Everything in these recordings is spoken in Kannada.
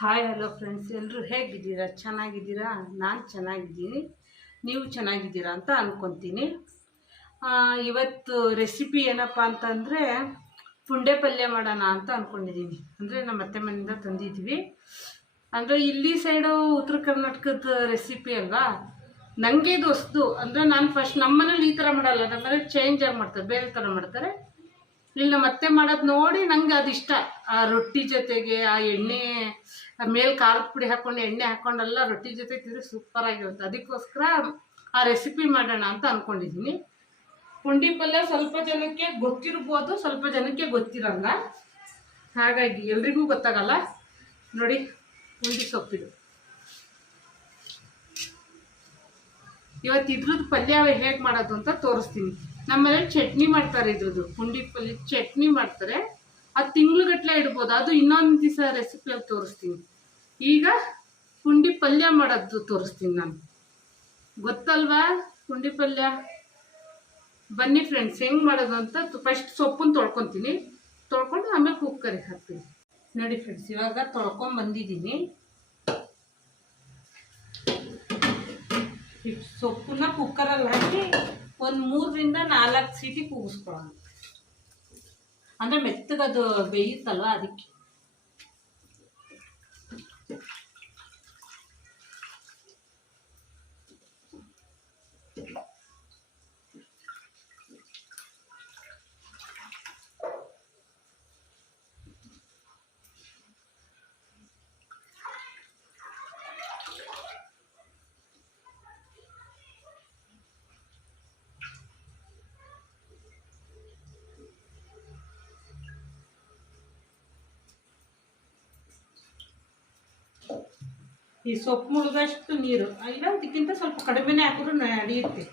ಹಾಯ್ ಹಲೋ ಫ್ರೆಂಡ್ಸ್, ಎಲ್ಲರೂ ಹೇಗಿದ್ದೀರಾ? ಚೆನ್ನಾಗಿದ್ದೀರಾ? ನಾನು ಚೆನ್ನಾಗಿದ್ದೀನಿ. ನೀವು ಚೆನ್ನಾಗಿದ್ದೀರಾ ಅಂತ ಅಂದ್ಕೊತೀನಿ. ಇವತ್ತು ರೆಸಿಪಿ ಏನಪ್ಪ ಅಂತಂದರೆ ಪುಂಡೆ ಪಲ್ಯ ಮಾಡೋಣ ಅಂತ ಅಂದ್ಕೊಂಡಿದ್ದೀನಿ. ಅಂದರೆ ನಮ್ಮ ಅತ್ತೆ ಮನೆಯಿಂದ ತಂದಿದ್ವಿ. ಅಂದರೆ ಇಲ್ಲಿ ಸೈಡು ಉತ್ತರ ಕರ್ನಾಟಕದ ರೆಸಿಪಿ ಅಲ್ವಾ, ನನಗೆ ಇದು ಹೊಸ್ದು. ಅಂದರೆ ನಾನು ಫಸ್ಟ್ ನಮ್ಮ ಮನೇಲಿ ಈ ಥರ ಮಾಡಲ್ಲ, ನಮ್ಮ ಮನೇಲಿ ಚೇಂಜ್ ಆಗಿ ಮಾಡ್ತಾರೆ, ಬೇರೆ ಥರ ಮಾಡ್ತಾರೆ. ಇಲ್ಲಿ ನಮ್ಮ ಅತ್ತೆ ಮಾಡೋದು ನೋಡಿ ನಂಗೆ ಅದು ಇಷ್ಟ. ಆ ರೊಟ್ಟಿ ಜೊತೆಗೆ ಆ ಎಣ್ಣೆ ಮೇಲೆ ಖಾರದ ಪುಡಿ ಹಾಕ್ಕೊಂಡು ಎಣ್ಣೆ ಹಾಕ್ಕೊಂಡೆಲ್ಲ ರೊಟ್ಟಿ ಜೊತೆ ತಿಂದರೆ ಸೂಪರಾಗಿರುತ್ತೆ. ಅದಕ್ಕೋಸ್ಕರ ಆ ರೆಸಿಪಿ ಮಾಡೋಣ ಅಂತ ಅಂದ್ಕೊಂಡಿದ್ದೀನಿ. ಪುಂಡಿ ಪಲ್ಯ ಸ್ವಲ್ಪ ಜನಕ್ಕೆ ಗೊತ್ತಿರ್ಬೋದು, ಸ್ವಲ್ಪ ಜನಕ್ಕೆ ಗೊತ್ತಿರಲ್ಲ. ಹಾಗಾಗಿ ಎಲ್ರಿಗೂ ಗೊತ್ತಾಗಲ್ಲ. ನೋಡಿ, ಪುಂಡಿ ಸೊಪ್ಪಿದು ಇವತ್ತು ಇದ್ರದ್ದು ಪಲ್ಯ ಹೇಗೆ ಮಾಡೋದು ಅಂತ ತೋರಿಸ್ತೀನಿ. ನಮ್ಮನೇಲಿ ಚಟ್ನಿ ಮಾಡ್ತಾರೆ, ಇದ್ರದ್ದು ಪುಂಡಿ ಪಲ್ಯ ಚಟ್ನಿ ಮಾಡ್ತಾರೆ. ಅದು ತಿಂಗ್ಳುಗಟ್ಟಲೆ ಇಡ್ಬೋದು. ಅದು ಇನ್ನೊಂದು ದಿವಸ ರೆಸಿಪಿಯಲ್ಲಿ ತೋರಿಸ್ತೀನಿ. ಈಗ ಪುಂಡಿ ಪಲ್ಯ ಮಾಡೋದು ತೋರಿಸ್ತೀನಿ ನಾನು. ಗೊತ್ತಲ್ವಾ ಪುಂಡಿ ಪಲ್ಯ? ಬನ್ನಿ ಫ್ರೆಂಡ್ಸ್, ಹೆಂಗೆ ಮಾಡೋದು ಅಂತ. ಫಸ್ಟ್ ಸೊಪ್ಪನ್ನು ತೊಳ್ಕೊತೀನಿ, ತೊಳ್ಕೊಂಡು ಆಮೇಲೆ ಕುಕ್ಕರಿಗೆ ಹಾಕ್ತೀನಿ. ನೋಡಿ ಫ್ರೆಂಡ್ಸ್, ಇವಾಗ ತೊಳ್ಕೊಂಬಂದಿದ್ದೀನಿ. ಸೊಪ್ಪನ್ನ ಕುಕ್ಕರಲ್ಲಿ ಹಾಕಿ ಒಂದು 3ರಿಂದ 4 ಸೀಟಿ ಕೂಗಿಸ್ಕೊಳ್ಳೋಣ. ಅಂದರೆ ಮೆತ್ತಗದು ಬೇಯುತ್ತಲ್ವ, ಅದಕ್ಕೆ. ಈ ಸೊಪ್ಪು ಮುಳುಗಷ್ಟು ನೀರು ಇಲ್ಲ, ಅದಕ್ಕಿಂತ ಸ್ವಲ್ಪ ಕಡಿಮೆನೇ ಹಾಕಿದ್ರು ನಡೆಯುತ್ತೆ,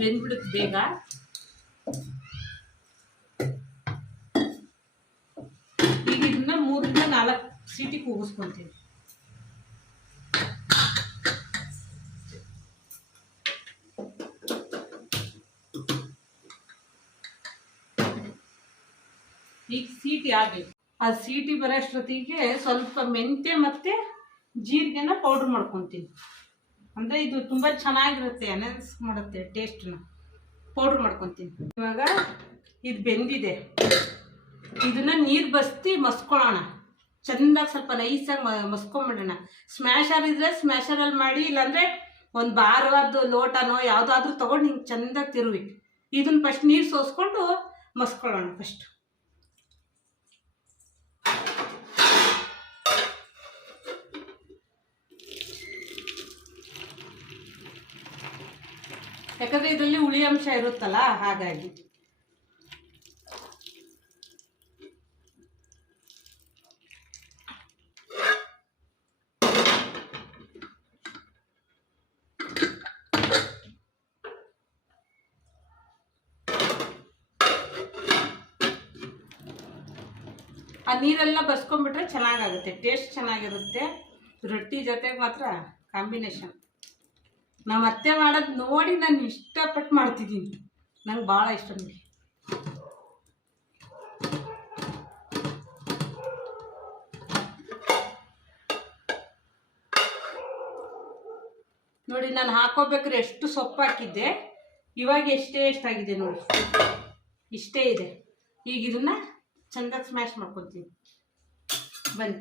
ಬೆಂದ್ಬಿಡುತ್ತೆ ಬೇಗ. ಈಗ ಇದನ್ನ 3ರಿಂದ 4 ಸೀಟಿ ಕೂಗಿಸ್ಕೊತೀನಿ. ಈಗ ಸೀಟಿ ಆಗಲಿ. ಆ ಸೀಟಿ ಬರೋಷ್ಟೊತ್ತಿಗೆ ಸ್ವಲ್ಪ ಮೆಂತ್ಯ ಮತ್ತು ಜೀರಿಗೆನ ಪೌಡ್ರ್ ಮಾಡ್ಕೊತೀನಿ. ಅಂದರೆ ಇದು ತುಂಬ ಚೆನ್ನಾಗಿರುತ್ತೆ, ಎನರ್ಜಿ ಮಾಡುತ್ತೆ ಟೇಸ್ಟನ್ನ. ಪೌಡ್ರ್ ಮಾಡ್ಕೊತೀನಿ. ಇವಾಗ ಇದು ಬೆಂದಿದೆ, ಇದನ್ನು ನೀರು ಬಸ್ತಿ ಮಸ್ಕೊಳ್ಳೋಣ. ಚೆಂದಾಗಿ ಸ್ವಲ್ಪ ನೈಸಾಗಿ ಮಸ್ಕೊಂಬಿಡೋಣ. ಸ್ಮ್ಯಾಶರ್ ಇದ್ದರೆ ಸ್ಮ್ಯಾಶರಲ್ಲಿ ಮಾಡಿ, ಇಲ್ಲಾಂದರೆ ಒಂದು ಭಾರವಾದ ಲೋಟನೋ ಯಾವುದಾದ್ರೂ ತೊಗೊಂಡು ಹಿಂಗೆ ಚೆಂದಾಗಿ ತಿರುವಿ ಇದನ್ನು ಫಸ್ಟ್ ನೀರು ಸೋಸ್ಕೊಂಡು ಮಸ್ಕೊಳ್ಳೋಣ ಫಸ್ಟ್. ಯಾಕಂದರೆ ಇದರಲ್ಲಿ ಹುಳಿ ಅಂಶ ಇರುತ್ತಲ್ಲ, ಹಾಗಾಗಿ. ಆ ನೀರೆಲ್ಲ ಬಸ್ಕೊಂಡ್ಬಿಟ್ರೆ ಚೆನ್ನಾಗಾಗುತ್ತೆ, ಟೇಸ್ಟ್ ಚೆನ್ನಾಗಿರುತ್ತೆ. ರೊಟ್ಟಿ ಜೊತೆಗೆ ಮಾತ್ರ ಕಾಂಬಿನೇಷನ್. ನಮ್ಮ ಅತ್ತೆ ಮಾಡೋದು ನೋಡಿ ನಾನು ಇಷ್ಟಪಟ್ಟು ಮಾಡ್ತಿದ್ದೀನಿ. ನಂಗೆ ಭಾಳ ಇಷ್ಟ. ನೋಡಿ ನಾನು ಹಾಕೋಬೇಕಾದ್ರೆ ಎಷ್ಟು ಸೊಪ್ಪು ಹಾಕಿದ್ದೆ, ಇವಾಗ ಎಷ್ಟಾಗಿದೆ ನೋಡಿ, ಇಷ್ಟೇ ಇದೆ. ಈಗ ಇದನ್ನು ಚೆಂದಾಗಿ ಸ್ಮ್ಯಾಶ್ ಮಾಡ್ಕೊತೀನಿ. ಬನ್ನಿ.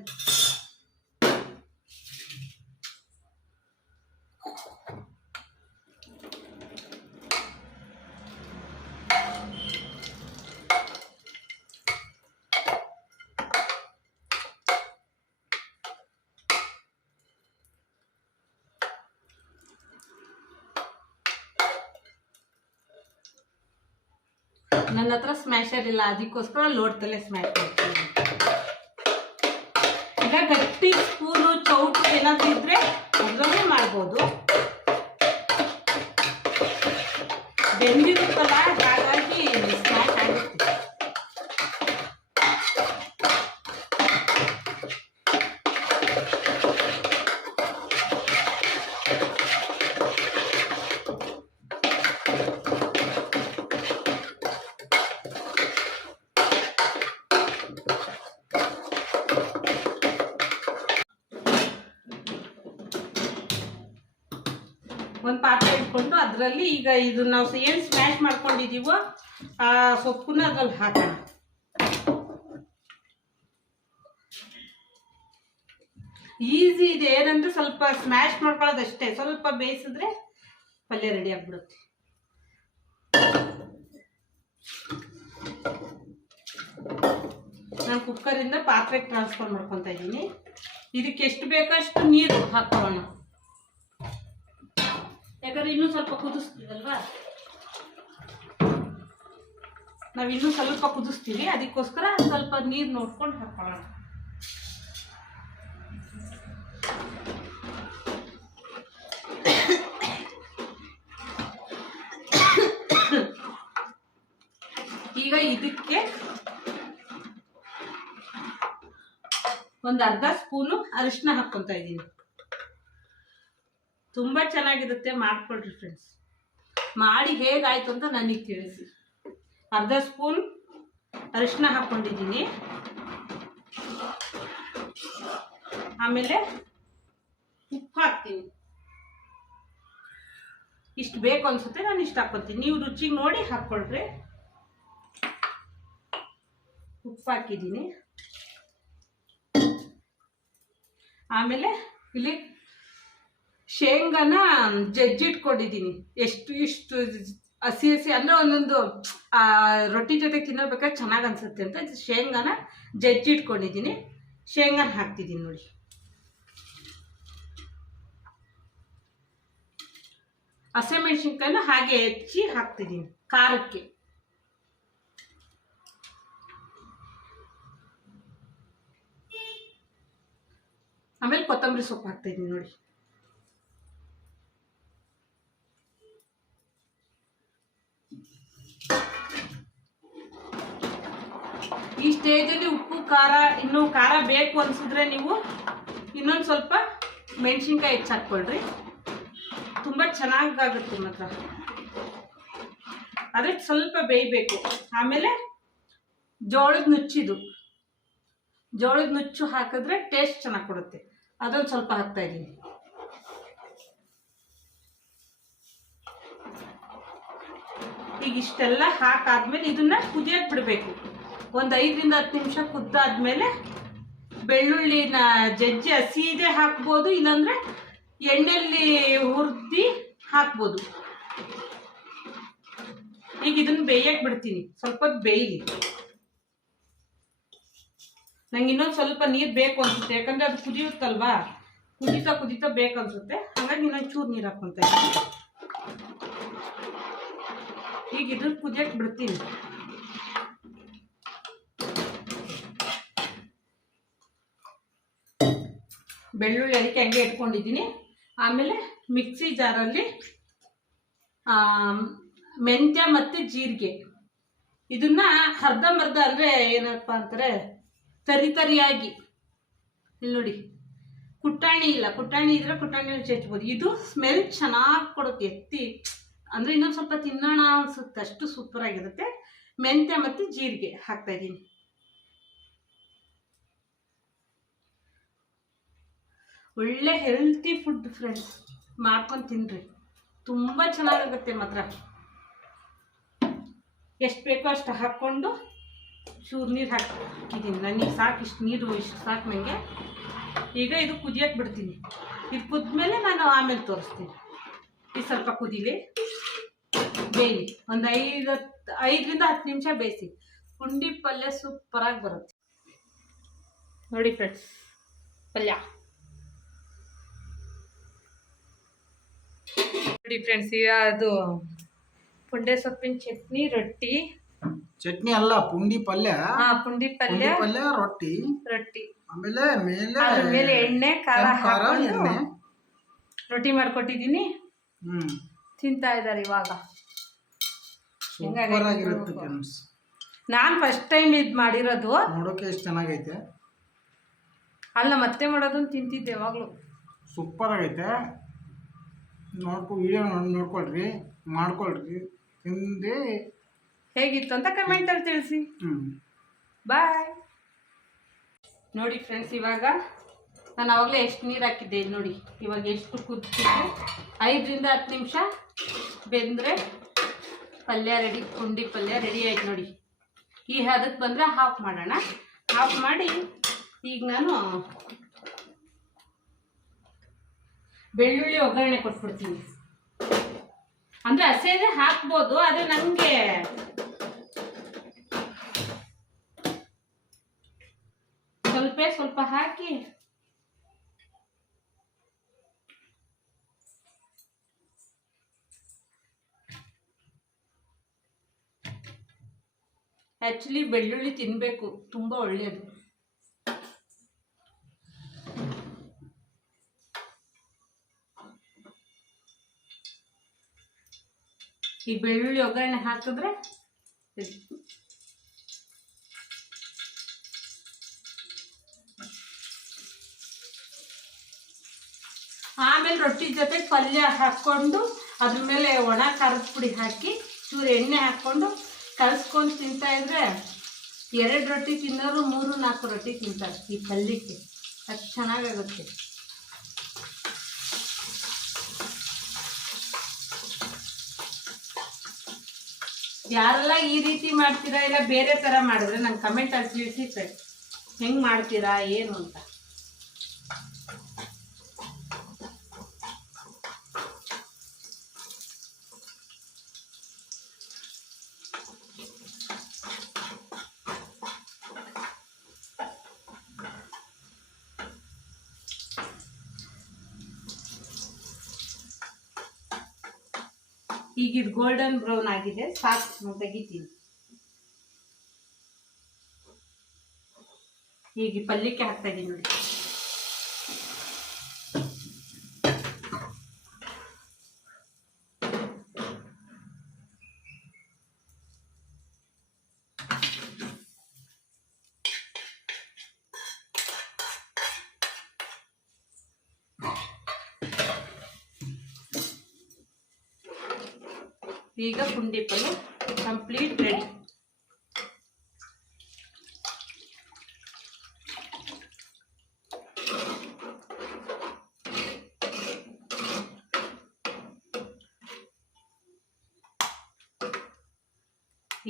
ನನ್ನ ಹತ್ರ ಸ್ಮ್ಯಾಶರ್ ಇಲ್ಲ, ಅದಕ್ಕೋಸ್ಕರ ಲೋಟದಲ್ಲೇ ಸ್ಮ್ಯಾಶ್ ಮಾಡ್ತೀನಿ. ಈಗ ಗಟ್ಟಿ ಸ್ಪೂನು ಚೌಟು ಏನಾದರೂ ಇದ್ದರೆ ಅದರಲ್ಲೇ ಮಾಡ್ಬೋದು. ಬೆಂದಿರುತ್ತಲ್ಲ, ಹಾಗಾಗಿ ಸ್ಮ್ಯಾಶ್ ಆಗುತ್ತೆ. ಒಂದು ಪಾತ್ರೆ ಇಟ್ಕೊಂಡು ಅದರಲ್ಲಿ ಈಗ ಇದು ನಾವು ಏನು ಸ್ಮ್ಯಾಶ್ ಮಾಡ್ಕೊಂಡಿದ್ದೀವೋ ಆ ಸೊಪ್ಪನ್ನ ಅದ್ರಲ್ಲಿ ಹಾಕೋಣ. ಈಸಿ ಇದೆ, ಏನಂದ್ರೆ ಸ್ವಲ್ಪ ಸ್ಮ್ಯಾಶ್ ಮಾಡ್ಕೊಳ್ಳೋದಷ್ಟೇ, ಸ್ವಲ್ಪ ಬೇಯಿಸಿದ್ರೆ ಪಲ್ಯ ರೆಡಿ ಆಗ್ಬಿಡುತ್ತೆ. ನಾನು ಕುಕ್ಕರಿಂದ ಪಾತ್ರೆಗೆ ಟ್ರಾನ್ಸ್ಫರ್ ಮಾಡ್ಕೊತಾ ಇದ್ದೀನಿ. ಇದಕ್ಕೆ ಎಷ್ಟು ಬೇಕಷ್ಟು ನೀರು ಹಾಕೊಳ್ಳೋಣ, ಯಾಕಂದ್ರೆ ಇನ್ನೂ ಸ್ವಲ್ಪ ಕುದಿಸ್ತೀವಲ್ವಾ, ನಾವು ಇನ್ನೂ ಸ್ವಲ್ಪ ಕುದಿಸ್ತೀವಿ, ಅದಕ್ಕೋಸ್ಕರ ಸ್ವಲ್ಪ ನೀರು ನೋಡ್ಕೊಂಡು ಹಾಕೊಳ್ಳೋಣ. ಈಗ ಇದಕ್ಕೆ ಒಂದು ಅರ್ಧ ಸ್ಪೂನು ಅರಿಶಿನ ಹಾಕ್ಕೊತಾ ಇದ್ದೀನಿ. ತುಂಬ ಚೆನ್ನಾಗಿರುತ್ತೆ, ಮಾಡ್ಕೊಳ್ರಿ ಫ್ರೆಂಡ್ಸ್. ಮಾಡಿ ಹೇಗಾಯ್ತು ಅಂತ ನನಗೆ ತಿಳಿಸಿ. ಅರ್ಧ ಸ್ಪೂನ್ ಅರಿಶಿನ ಹಾಕ್ಕೊಂಡಿದ್ದೀನಿ. ಆಮೇಲೆ ಉಪ್ಪು ಹಾಕ್ತೀನಿ. ಇಷ್ಟು ಬೇಕು ಅನ್ಸುತ್ತೆ, ನಾನು ಇಷ್ಟು ಹಾಕ್ಕೊತೀನಿ. ನೀವು ರುಚಿಗೆ ನೋಡಿ ಹಾಕ್ಕೊಳ್ರಿ. ಉಪ್ಪು ಹಾಕಿದ್ದೀನಿ. ಆಮೇಲೆ ಇಲ್ಲಿ ಶೇಂಗಾನ ಜಜ್ಜಿಟ್ಕೊಂಡಿದ್ದೀನಿ. ಇಷ್ಟು ಹಸಿ ಅಂದರೆ ಒಂದೊಂದು ರೊಟ್ಟಿ ಜೊತೆ ತಿನ್ನೋಬೇಕಾದ್ರೆ ಚೆನ್ನಾಗಿ ಅನ್ಸುತ್ತೆ ಅಂತ ಶೇಂಗಾನ ಜಜ್ಜಿಟ್ಕೊಂಡಿದ್ದೀನಿ. ಶೇಂಗಾನ ಹಾಕ್ತಿದ್ದೀನಿ ನೋಡಿ. ಹಸಿಮೆಣ್ಸಿನ್ಕಾಯಿನ ಹಾಗೆ ಹೆಚ್ಚಿ ಹಾಕ್ತಿದ್ದೀನಿ ಖಾರಕ್ಕೆ. ಆಮೇಲೆ ಕೊತ್ತಂಬರಿ ಸೊಪ್ಪು ಹಾಕ್ತಿದ್ದೀನಿ ನೋಡಿ. ಈ ಸ್ಟೇಜಲ್ಲಿ ಉಪ್ಪು ಖಾರ, ಇನ್ನೂ ಖಾರ ಬೇಕು ಅನ್ಸಿದ್ರೆ ನೀವು ಇನ್ನೊಂದು ಸ್ವಲ್ಪ ಮೆಣಸಿನ್ಕಾಯಿ ಹೆಚ್ಚು ಹಾಕ್ಕೊಳ್ರಿ, ತುಂಬ ಚೆನ್ನಾಗಾಗುತ್ತೆ ಮಾತ್ರ. ಅದಕ್ಕೆ ಸ್ವಲ್ಪ ಬೇಯಬೇಕು. ಆಮೇಲೆ ಜೋಳದ ನುಚ್ಚು ಹಾಕಿದ್ರೆ ಟೇಸ್ಟ್ ಚೆನ್ನಾಗಿ ಕೊಡುತ್ತೆ. ಅದೊಂದು ಸ್ವಲ್ಪ ಹಾಕ್ತಾ ಇದ್ದೀನಿ. ಈಗ ಇಷ್ಟೆಲ್ಲ ಹಾಕಾದ್ಮೇಲೆ ಇದನ್ನ ಕುದಿಯಕ್ಕೆ ಬಿಡಬೇಕು. ಒಂದು 5 ರಿಂದ 10 ನಿಮಿಷ ಕುದ್ದಾದ್ಮೇಲೆ ಬೆಳ್ಳುಳ್ಳಿನ ಜಜ್ಜಿ ಹಸಿದೇ ಹಾಕ್ಬೋದು, ಇಲ್ಲಾಂದ್ರೆ ಎಣ್ಣೆಯಲ್ಲಿ ಹುರಿದು ಹಾಕ್ಬೋದು. ಈಗ ಇದನ್ನ ಬೇಯಕ್ಕೆ ಬಿಡ್ತೀನಿ, ಸ್ವಲ್ಪ ಹೊತ್ತು ಬೇಯಲಿ. ನಂಗೆ ಇನ್ನೊಂದು ಸ್ವಲ್ಪ ನೀರು ಬೇಕು ಅನ್ಸುತ್ತೆ, ಯಾಕಂದ್ರೆ ಅದು ಕುದಿಯುತ್ತಲ್ವಾ, ಕುದೀತಾ ಬೇಕು ಅನ್ಸುತ್ತೆ. ಹಾಗಾಗಿ ಇನ್ನೊಂದು ಚೂರು ನೀರು ಹಾಕ್ಕೊಂತ ಇದ್ದೀನಿ. ಈಗ ಇದನ್ನ ಕುದಿಯಕ್ಕೆ ಬಿಡ್ತೀನಿ. ಬೆಳ್ಳುಳ್ಳಿ ಅದಕ್ಕೆ ಹಂಗೆ ಇಟ್ಕೊಂಡಿದ್ದೀನಿ. ಆಮೇಲೆ ಮಿಕ್ಸಿ ಜಾರಲ್ಲಿ ಮೆಂತ್ಯ ಮತ್ತು ಜೀರಿಗೆ ಇದನ್ನ ಅರ್ಧಂಬರ್ಧ, ಅಂದರೆ ಏನಪ್ಪ ಅಂತಾರೆ ತರಿಯಾಗಿ. ಇಲ್ಲಿ ನೋಡಿ, ಕುಟ್ಟಾಣಿ ಇದ್ರೆ ಕುಟ್ಟಾಣಿಯಲ್ಲಿ ಚೆಚ್ಬೋದು. ಇದು ಸ್ಮೆಲ್ ಚೆನ್ನಾಗಿ ಕೊಡುತ್ತೆ. ಎತ್ತಿ ಅಂದರೆ ಇನ್ನೊಂದು ಸ್ವಲ್ಪ ತಿನ್ನೋಣ ಅನ್ಸುತ್ತೆ, ಅಷ್ಟು ಸೂಪರ್ ಆಗಿರುತ್ತೆ. ಮೆಂತ್ಯ ಮತ್ತು ಜೀರಿಗೆ ಹಾಕ್ತಾ ಇದ್ದೀನಿ. ಒಳ್ಳೆ ಹೆಲ್ತಿ ಫುಡ್ ಫ್ರೆಂಡ್ಸ್, ಮಾಡ್ಕೊಂಡು ತಿನ್ನಿರಿ, ತುಂಬ ಚೆನ್ನಾಗಾಗುತ್ತೆ ಮಾತ್ರ. ಎಷ್ಟು ಬೇಕೋ ಅಷ್ಟು ಹಾಕ್ಕೊಂಡು ಚೂರು ನೀರು ಹಾಕಿದ್ದೀನಿ. ನನಗೆ ಸಾಕು, ಇಷ್ಟು ನೀರು ಇಷ್ಟು ಸಾಕು ನನಗೆ. ಈಗ ಇದು ಕುದಿಯಕ್ಕೆ ಬಿಡ್ತೀನಿ. ಇದು ಕುದ್ಮೇಲೆ ನಾನು ಆಮೇಲೆ ತೋರಿಸ್ತೀನಿ. ಇದು ಸ್ವಲ್ಪ ಕುದೀಲಿ, ಬೇಯಲಿ. ಒಂದು 5 ರಿಂದ 10 ನಿಮಿಷ ಬೇಯಿಸಿ. ಪುಂಡಿ ಪಲ್ಯ ಸೂಪರಾಗಿ ಬರುತ್ತೆ ನೋಡಿ ಫ್ರೆಂಡ್ಸ್. ಪಲ್ಯ ನೋಡಿ ಫ್ರೆಂಡ್ಸ್. ಈಗ ಅದು ಪುಂಡೆ ಸೊಪ್ಪಿನ ಚಟ್ನಿ ಅಲ್ಲ, ಪುಂಡಿ ಪಲ್ಯ. ಪುಂಡಿ ಪಲ್ಯ ರೊಟ್ಟಿ. ಆಮೇಲೆ ಮೇಲೆ ಎಣ್ಣೆ ಖಾರ ಹಾಕೊಂಡು ರೊಟ್ಟಿ ಮಾಡ್ಕೊಟ್ಟಿದ್ದೀನಿ. ತಿಂತಾ ಇದ್ದಾರೆ ಇವಾಗ. ನಾನು ಫಸ್ಟ್ ಟೈಮ್ ಇದು ಮಾಡಿರೋದು. ನೋಡೋಕೆ ಎಷ್ಟು ಚೆನ್ನಾಗೈತೆ ಅಲ್ಲ, ಮತ್ತೆ ಮಾಡೋದನ್ನು ತಿಂತಿದ್ದೆ ಯಾವಾಗಲೂ. ಸೂಪರ್ ಆಗೈತೆ. ವಿಡಿಯೋ ನೋಡ್ಕೊಳ್ರಿ, ಮಾಡ್ಕೊಳ್ರಿ, ತಿಂದು ಹೇಗಿತ್ತು ಅಂತ ಕಮೆಂಟಲ್ಲಿ ತಿಳಿಸಿ. ಬಾಯ್. ನೋಡಿ ಫ್ರೆಂಡ್ಸ್, ಇವಾಗ ನಾನು ಆವಾಗಲೇ ಎಷ್ಟು ನೀರು ಹಾಕಿದ್ದೆ ಇಲ್ಲಿ ನೋಡಿ. ಇವಾಗ ಎಷ್ಟು ಕುದಿಸಿದ್ದು 5ರಿಂದ 10 ನಿಮಿಷ ಬೆಂದರೆ ಪಲ್ಯ ರೆಡಿ, ಪುಂಡಿ ಪಲ್ಯ ರೆಡಿ ಆಯ್ತು ನೋಡಿ. ಈ ಹದಕ್ಕೆ ಬಂದರೆ ಆಫ್ ಮಾಡೋಣ. ಆಫ್ ಮಾಡಿ ಈಗ ನಾನು ಬೆಳ್ಳುಳ್ಳಿ ಒಗ್ಗರಣೆ ಕೊಟ್ಬಿಡ್ತೀನಿ. ಅಂದರೆ ಹಸೆದೇ ಹಾಕ್ಬೋದು, ಆದರೆ ನನಗೆ ಸ್ವಲ್ಪ ಹಾಕಿ ಆ್ಯಕ್ಚುಲಿ ಬೆಳ್ಳುಳ್ಳಿ ತಿನ್ನಬೇಕು, ತುಂಬ ಒಳ್ಳೆಯದು. ಈ ಬೆಳ್ಳುಳ್ಳಿ ಒಗ್ಗರಣೆ ಹಾಕಿದ್ರೆ ಆಮೇಲೆ ರೊಟ್ಟಿ ಜೊತೆ ಪಲ್ಯ ಹಾಕ್ಕೊಂಡು ಅದ್ರ ಮೇಲೆ ಒಣ ಖಾರದ ಪುಡಿ ಹಾಕಿ ಚೂರು ಎಣ್ಣೆ ಹಾಕ್ಕೊಂಡು ಕಲಸ್ಕೊಂಡು ತಿಂತಾಯಿದ್ರೆ 2 ರೊಟ್ಟಿ ತಿನ್ನೋರು 3-4 ರೊಟ್ಟಿ ತಿಂತಾರೆ ಈ ಪಲ್ಯಕ್ಕೆ. ಅಷ್ಟು ಚೆನ್ನಾಗಾಗುತ್ತೆ. ಯಾರೆಲ್ಲ ಈ ರೀತಿ ಮಾಡ್ತೀರಾ ಇಲ್ಲ ಬೇರೆ ಥರ ಮಾಡಿದ್ರೆ ನಂಗೆ ಕಮೆಂಟಲ್ಲಿ ತಿಳಿಸಿ ಫ್ರೆಂಡ್, ಹೆಂಗೆ ಮಾಡ್ತೀರಾ ಏನು ಅಂತ. ಈಗ ಇದು ಗೋಲ್ಡನ್ ಬ್ರೌನ್ ಆಗಿದೆ, ಸಾಕು, ನಾನು ತೆಗಿತೀನಿ. ಈಗ ಪಲ್ಯಕ್ಕೆ ಹಾಕ್ತಾ ಇದೀನಿ ನೋಡಿ. ಈಗ ಪುಂಡಿ ಪಲ್ಯ ಕಂಪ್ಲೀಟ್ ರೆಡಿ.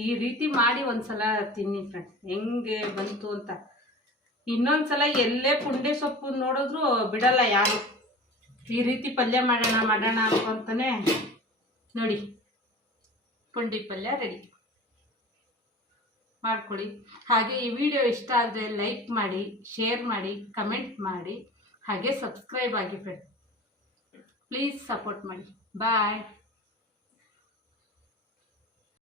ಈ ರೀತಿ ಮಾಡಿ ಒಂದ್ಸಲ ತಿನ್ನಿ ಫ್ರೆಂಡ್, ಹೆಂಗೆ ಬಂತು ಅಂತ. ಇನ್ನೊಂದ್ಸಲ ಎಲ್ಲೇ ಪುಂಡಿ ಸೊಪ್ಪು ನೋಡಿದ್ರು ಬಿಡಲ್ಲ ಯಾರು. ಈ ರೀತಿ ಪಲ್ಯ ಮಾಡೋಣ ಅಂತಾನೆ ನೋಡಿ, ಪುಂಡಿ ಪಲ್ಯ ರೆಡಿ ಮಾಡ್ಕೊಳ್ಳಿ. ಹಾಗೆ ಈ ವಿಡಿಯೋ ಇಷ್ಟ ಆದರೆ ಲೈಕ್ ಮಾಡಿ, ಶೇರ್ ಮಾಡಿ, ಕಮೆಂಟ್ ಮಾಡಿ, ಹಾಗೆ ಸಬ್ಸ್ಕ್ರೈಬ್ ಆಗಿ ಫ್ರೆಂಡ್. ಪ್ಲೀಸ್ ಸಪೋರ್ಟ್ ಮಾಡಿ. ಬಾಯ್.